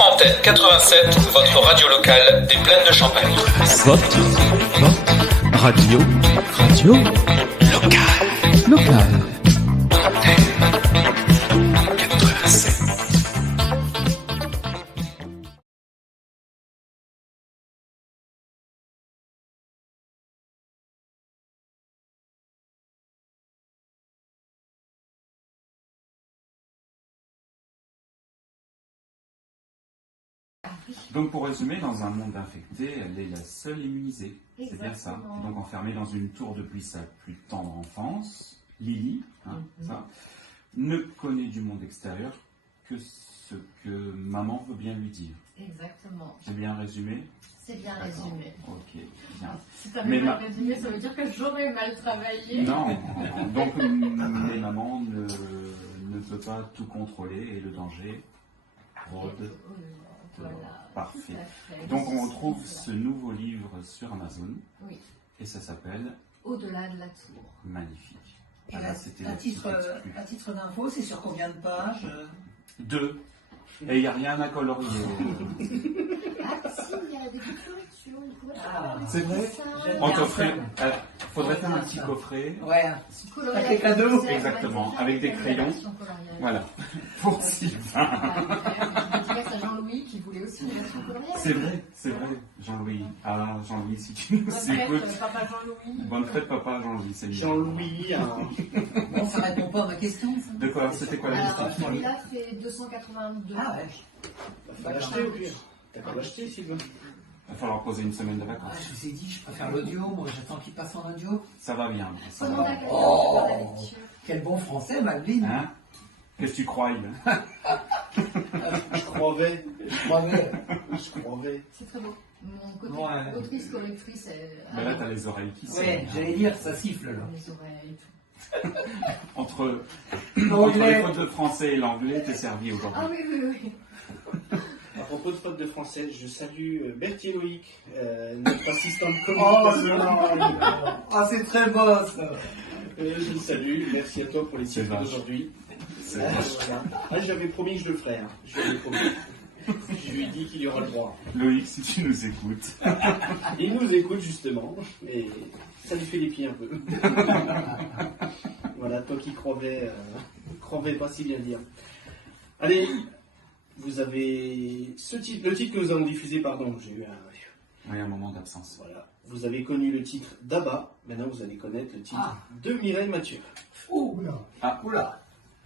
Antenne 87, votre radio locale des Plaines de Champagne. Votre radio locale. Antenne 87. Donc pour résumer, dans un monde infecté, elle est la seule immunisée. C'est bien ça. Et donc enfermée dans une tour depuis sa plus tendre enfance, Lily, ça, ne connaît du monde extérieur que ce que maman veut bien lui dire. Exactement. C'est bien résumé? C'est bien résumé. Ok, bien. Si tu avais mal résumé, ça veut dire que j'aurais mal travaillé. Non, donc mais maman ne peut pas tout contrôler et le danger rôde. Voilà, parfait. Donc on retrouve ce nouveau livre sur Amazon. Oui. Et ça s'appelle Au-delà de la tour. Magnifique. Et Voilà, à titre d'info, c'est sur combien de pages? 2. Et il n'y a rien à colorier. Ah si, il y a des petites corrections. C'est vrai? On t'offrait. Faudrait faire un petit coffret. Ouais. Avec les cadeaux. Exactement, avec des crayons. Voilà. Pour Sylvain. C'est Jean-Louis qui voulait aussi une version colorielle. C'est vrai. Jean-Louis. Ah, Jean-Louis, si tu nous écoutes. Papa Jean-Louis. Bonne fête, papa Jean-Louis. C'est Jean-Louis. Bon, ça répond pas à ma question. Ça. De quoi? C'était quoi la Alors, question? celui-là fait 282. Ah ouais. Faut l'acheter au pire. T'as qu'à l'acheter, Sylvain. Il va falloir poser une semaine de vacances. Ah, je vous ai dit, je préfère l'audio. Moi, j'attends qu'il passe en audio. Ça va bien. Ça Comment va. la qualité par la lecture? Quel bon français, Madeleine. Hein? Qu'est-ce que tu crois? Je croyais. C'est très beau. Mon côté Ouais. autrice correctrice. Mais là, t'as les oreilles qui sont. Ouais, j'allais dire, ça siffle là. Les oreilles et tout. Entre L'anglais. les fautes de français et l'anglais, t'es servi Ah aujourd'hui. oui. À propos de faute de français, je salue Berthier Loïc, notre assistant de Oh, communication. ah, c'est très beau ça. Je le salue. Merci à toi pour les titres vache. d'aujourd'hui. C'est Voilà. Ah, j'avais promis que je le ferais. Hein. Je lui avais promis. Je lui ai dit qu'il y aura le droit. Loïc, si tu nous écoutes. Il nous écoute justement, et ça lui fait les pieds un peu. Voilà, toi qui croyais pas si bien dire. Allez, vous avez le titre que nous avons diffusé, pardon, j'ai eu Un moment d'absence. voilà. Vous avez connu le titre d'Abba, maintenant vous allez connaître le titre de Mireille Mathieu. Oula. Ah. Oula.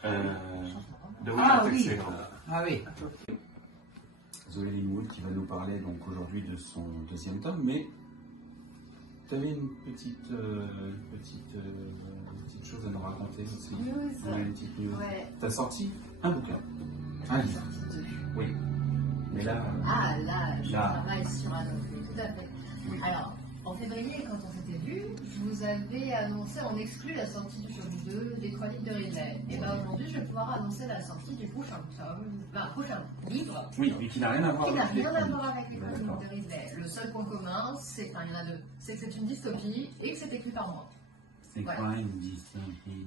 De Ah William oui. Texero. Ah oui. Zoé Linwood qui va nous parler donc aujourd'hui de son deuxième tome, mais tu avais une petite chose à nous raconter aussi. News. Ouais, une petite news. Ouais. T'as sorti un bouquin. Un livre. Oui. Mais là. Là, je Là. travaille sur un objet, tout à fait. Alors, en février, quand on s'était vu, je vous avais annoncé en exclu la sortie du tome 2 des 3 livres de Ridley. Et bien aujourd'hui, je vais pouvoir annoncer la sortie du prochain tome, prochain livre, Oui, mais qui n'a rien à voir qui n'a avec les rien à comics. voir avec les 3 livres D'accord. de Ridley. Le seul point commun, c'est, enfin il y en a deux, c'est que c'est une dystopie et que c'est écrit par moi. C'est Voilà. quoi une dystopie?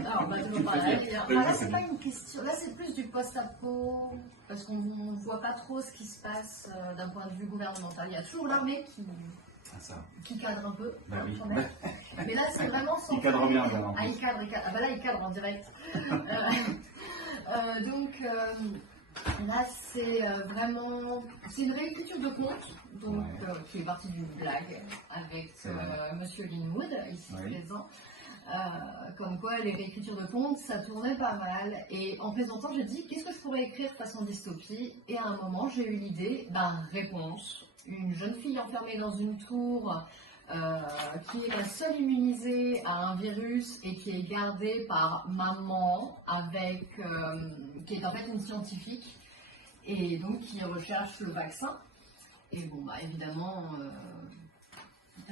Alors, on va toujours parler. Là, c'est pas une question. Là, c'est plus du post-apo, parce qu'on ne voit pas trop ce qui se passe d'un point de vue gouvernemental. Il y a toujours l'armée Ah, ça. qui cadre un peu. Bah oui. quand même. Mais là, c'est vraiment sans. Il cadre bien, là, en Ah, plus. il cadre. Ah, bah là, il cadre en direct. Donc, là, c'est vraiment. C'est une réécriture de conte, donc, qui est partie d'une blague avec C'est vrai. Monsieur Linwood, ici Oui. présent. Comme quoi les réécritures de contes ça tournait pas mal et en présentant j'ai dit qu'est-ce que je pourrais écrire façon dystopie et à un moment j'ai eu l'idée réponse, une jeune fille enfermée dans une tour qui est la seule immunisée à un virus et qui est gardée par maman avec qui est en fait une scientifique et donc qui recherche le vaccin et bon évidemment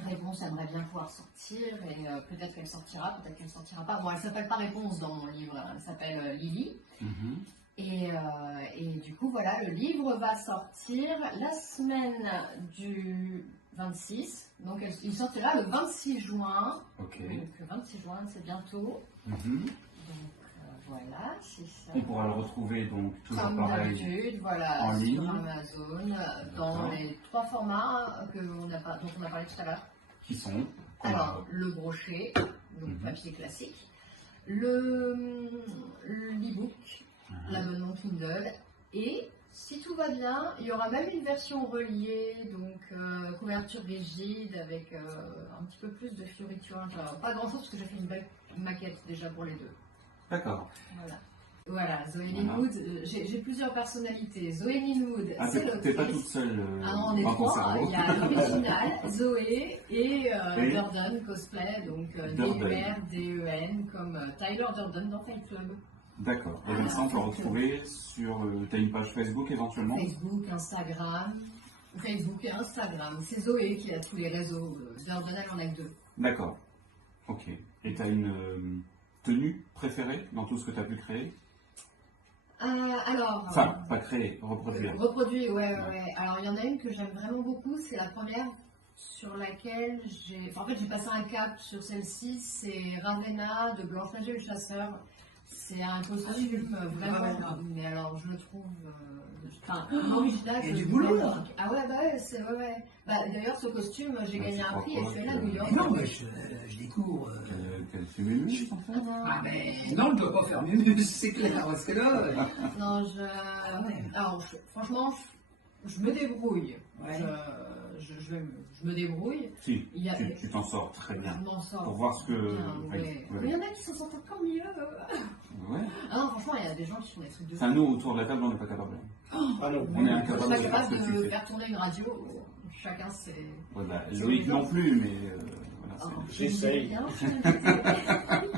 Réponse aimerait bien pouvoir sortir et peut-être qu'elle sortira, peut-être qu'elle sortira pas. Bon, elle s'appelle pas Réponse dans mon livre, elle s'appelle Lily. Mhm. Et du coup, voilà, le livre va sortir la semaine du 26. Donc, il sortira le 26 juin. Ok. Donc, le 26 juin, c'est bientôt. Mhm. Donc, Voilà, c'est ça. On pourra le retrouver donc toujours Comme pareil. d'habitude, voilà, en ligne. sur Amazon, dans D'accord. les 3 formats dont on a parlé tout à l'heure. Qui sont Alors, le brochet, donc Mhm. papier classique, l'e-book, l'abonnement Kindle, et si tout va bien, il y aura même une version reliée, donc couverture rigide avec un petit peu plus de fioritures. Enfin, pas grand chose parce que j'ai fait une belle maquette déjà pour les deux. D'accord. Voilà, Zoé Voilà. Linwood, j'ai plusieurs personnalités. Zoé Linwood, Ah, c'est t'es pas toute l'autrice. seule Ah non, on est dans ton 3, cerveau. il y a l'original, Zoé et Et Durden Cosplay, donc Durden. D-U-R-D-E-N, comme Tyler Durden dans Fight Club. D'accord. Et donc ça, on peut retrouver sur... T'as une page Facebook éventuellement? Facebook, Instagram, Facebook et Instagram. C'est Zoé qui a tous les réseaux. Durden, elle en a que 2. D'accord. Ok. Et t'as une tenue préférée dans tout ce que tu as pu créer? Alors, Enfin, pas créer, reproduire. reproduit, ouais. Alors, il y en a une que j'aime vraiment beaucoup, c'est la première sur laquelle j'ai... en fait, j'ai passé un cap sur celle-ci, c'est Ravenna de Blanche-Neige et le Chasseur. C'est un costume vraiment... Ravenna. Mais alors, je le trouve... l'original... Il y a je du le boulot, trouve là. magnifique. Ah ouais, c'est... Ouais. D'ailleurs, ce costume, j'ai gagné un prix et je suis allée à New York. Non, mais je découvre. Quel fait Mémus, en fait? Ah, mais non, je ne dois pas faire mieux, c'est clair, parce que là. Non, ouais. Alors, franchement, je me débrouille. Ouais. Je me débrouille. Si, Il y a- tu t'en sors très bien. Je m'en sors Pour voir ce que... bien, oui, ouais. oui. Mais il y en a qui s'en sortent encore mieux. Ouais. Ah non, franchement, il y a des gens qui font des trucs de Enfin, nous, autour de la table, on n'est pas capable. Ah non. On est Je incapable suis de pas faire ce capable que tu de fais. faire tourner une radio. Chacun ses... Voilà. C'est Loïc bizarre. non plus, mais voilà, Oh, J'essaye. bien,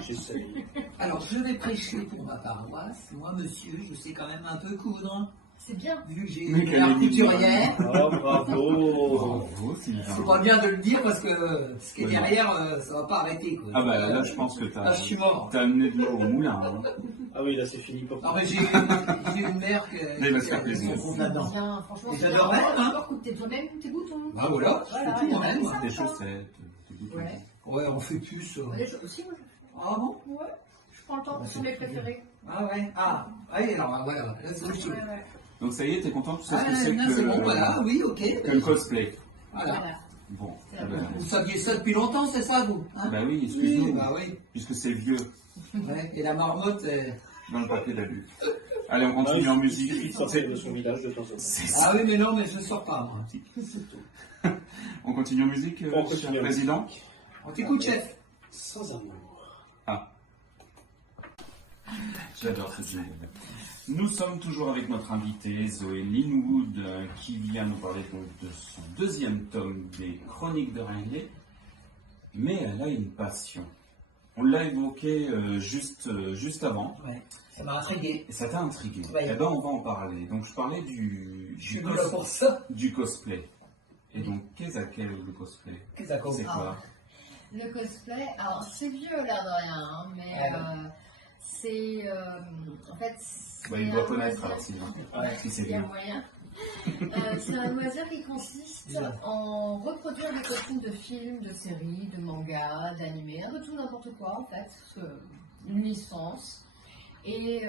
J'essaye. Alors, je vais prêcher pour ma paroisse. Moi, monsieur, je sais quand même un peu coudre. C'est bien. Vu que j'ai Mais une quelle mère énigme. couturière. Ah, bravo. Bravo, Sylvain. C'est pas bien de le dire parce que ce qui est Oui. derrière, ça va pas arrêter. Quoi. Ah bah là, je pense que Là, je suis mort. t'as amené de l'eau au moulin. Hein. Ah oui, là c'est fini pour Non, mais j'ai une mère Mais il va se faire plaisir. son compte là-dedans. Bien, franchement, Et c'est j'adore bien. même, hein. Encore coupe toi-même tes boutons. Bah voilà, je Voilà, fais tout il y en a moi-même. qui moi. savent. Des chaussettes, des boutons. Ouais. Ouais, on fait plus. Ouais, aussi, moi, Ah bon? ouais. Je prends le temps, Bah, ce sont mes c'est très préférés. Ah ouais. Ah, oui, alors voilà, là c'est autre chose. Ouais. Donc ça y est, t'es content? Tu sais ce Ah, que c'est non, que, c'est bon, voilà, oui, ok. que le cosplay. Voilà. Voilà. Bon, C'est eh ben, Vous saviez ça depuis longtemps, c'est ça, vous hein? bah oui, Oui, excuse-nous, bah oui. puisque c'est vieux Ouais. Et la marmotte, dans le papier d'alu. Allez, on Ah, continue en il musique. suffit de sortir de son village de temps en temps. C'est ça. Ah oui, mais non, mais je sors pas, moi. On continue en musique, On continue cher en président? On t'écoute, chef. Sans amour. J'adore ce jingle. Nous sommes toujours avec notre invitée Zoé Linwood qui vient nous parler donc de son deuxième tome des Chroniques de Ringuet. Mais elle a une passion. On l'a évoqué juste avant Ouais, ça m'a intrigué. et ça t'a intrigué. Ouais. Eh ben on va en parler. Donc je parlais du Je suis venu là pour ça. du cosplay. Et donc qu'est-ce qu'est le cosplay? Qu'est-ce que ça C'est quoi? Le cosplay, alors c'est vieux l'air de rien, hein, mais Ah c'est en fait. Bah, il doit un connaître loisir- alors Sylvain. Ouais. Si c'est Il y a vieux. moyen. C'est un loisir qui consiste Bien. en reproduire des costumes de films, de séries, de mangas, d'animés, un peu tout n'importe quoi en fait, une licence, et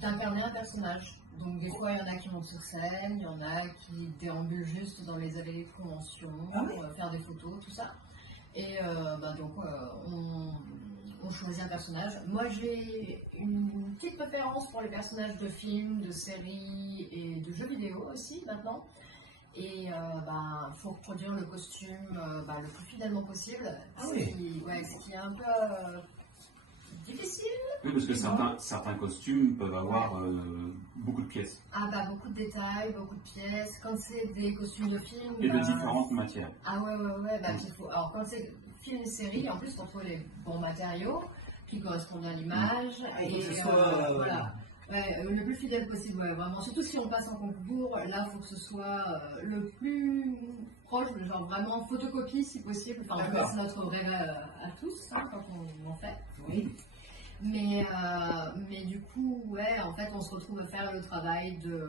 d'incarner un personnage. Donc des fois il y en a qui montent sur scène, il y en a qui déambulent juste dans les allées de convention, Ah oui. faire des photos, tout ça. Et on choisit un personnage. Moi, j'ai une petite préférence pour les personnages de films, de séries et de jeux vidéo aussi maintenant. Et faut reproduire le costume le plus fidèlement possible. Ah oui. Ce qui est un peu difficile. Oui, parce que certains costumes peuvent avoir beaucoup de pièces Beaucoup de détails, beaucoup de pièces. Quand c'est des costumes de films. et de différentes matières. Ah ouais. Alors quand c'est film et série, en plus, il faut trouver les bons matériaux qui correspondent à l'image. Ah, il faut et que ce soit, voilà. Ouais, le plus fidèle possible, ouais, vraiment. Surtout si on passe en concours, là, il faut que ce soit le plus proche, genre vraiment photocopie si possible. Enfin, en tout cas, c'est notre rêve à tous quand on en fait. Oui. Mais du coup, ouais, en fait, on se retrouve à faire le travail de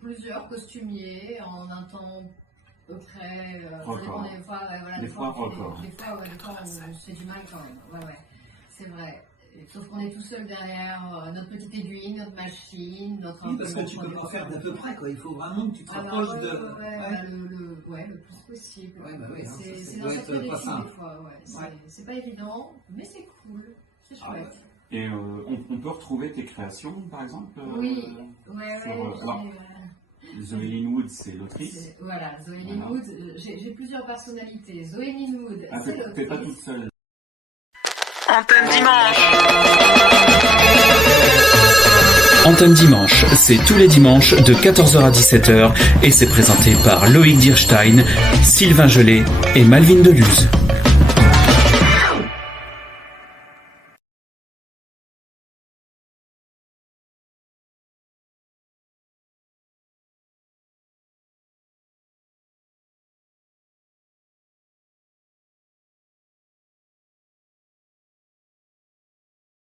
plusieurs costumiers en un temps à peu près. Ça dépend des fois, Des fois record. Des fois, on se fait du mal quand même. Ouais, c'est vrai. Sauf qu'on est tout seul derrière notre petite aiguille, notre machine, notre Oui, parce que tu peux pas faire d'à peu près, quoi. Il faut vraiment que tu te rapproches de. Le plus possible. Ouais, bah oui, hein, c'est ça un doit sacré être pas défi simple. des fois. C'est pas évident, mais c'est cool, c'est Ah chouette. Et on peut retrouver tes créations, par exemple Oui, alors, Zoé Linwood, c'est l'autrice. Voilà, Zoé Linwood, j'ai plusieurs personnalités. Zoé Linwood, Ah, c'est l'autrice. t'es pas toute seule. Antenne Dimanche. Antenne Dimanche, c'est tous les dimanches de 14h à 17h et c'est présenté par Loïc Dierstein, Sylvain Gelé et Malvine Deluse.